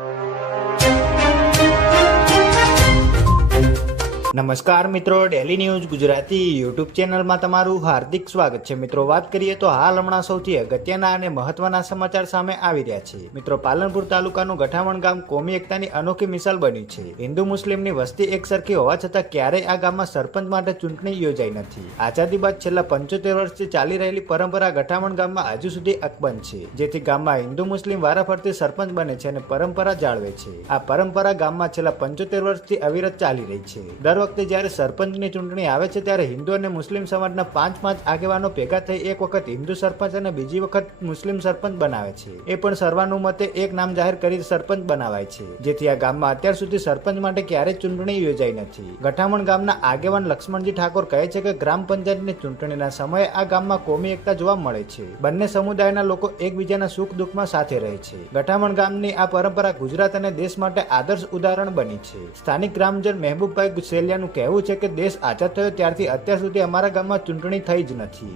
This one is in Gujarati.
you. નમસ્કાર મિત્રો ડેલી ન્યૂઝ ગુજરાતી યુટ્યુબ ચેનલમાં તમારું હાર્દિક સ્વાગત છે. મિત્રો, વાત કરીએ તો હાલ હમણાં સૌથી અગત્યના અને મહત્વના સમાચાર સામે આવી રહ્યા છે. મિત્રો, પાલનપુર તાલુકાનું ગઠામણ ગામ કોમી એકતાની અનોખી મિસાલ બન્યું છે. હિન્દુ મુસ્લિમની વસ્તી એક સરખી હોવા છતાં ક્યારેય આ ગામમાં સરપંચ માટે ચૂંટણી યોજાઈ નથી. આઝાદી બાદ છેલ્લા પંચોતેર વર્ષથી ચાલી રહેલી પરંપરા ગઠામણ ગામમાં હજુ સુધી અકબંધ છે, જેથી ગામમાં હિન્દુ મુસ્લિમ વારાફરતી સરપંચ બને છે અને પરંપરા જાળવે છે. આ પરંપરા ગામમાં છેલ્લા પંચોતેર વર્ષથી અવિરત ચાલી રહી છે. દર વખતે જ્યારે સરપંચની ચૂંટણી આવે છે ત્યારે હિન્દુ અને મુસ્લિમ સમાજના પાંચ પાંચ આગેવાનો ભેગા થઈ એક વખત હિન્દુ સરપંચ અને બીજી વખત મુસ્લિમ સરપંચ બનાવે છે. એ પણ સર્વાનુમતે એક નામ જાહેર કરી સરપંચ બનાવાય છે. જેથી આ ગામમાં અત્યાર સુધી સરપંચ માટે ક્યારેય ચૂંટણી યોજાઈ નથી. ગઠામણ ગામના આગેવાન લક્ષ્મણજી ઠાકોર કહે છે કે ગ્રામ પંચાયતની ચૂંટણીના સમયે આ ગામમાં કોમી એકતા જોવા મળે છે. બંને સમુદાયના લોકો એકબીજાના સુખ દુઃખમાં સાથે રહે છે. ગઠામણ ગામની આ પરંપરા ગુજરાત અને દેશ માટે આદર્શ ઉદાહરણ બની છે. સ્થાનિક ગ્રામજન મહેબૂબભાઈ ગુસેલિયાનું કહેવું છે કે દેશ આઝાદ થયો ત્યારથી અત્યાર સુધી અમારા ગામમાં ચૂંટણી થઈ જ નથી.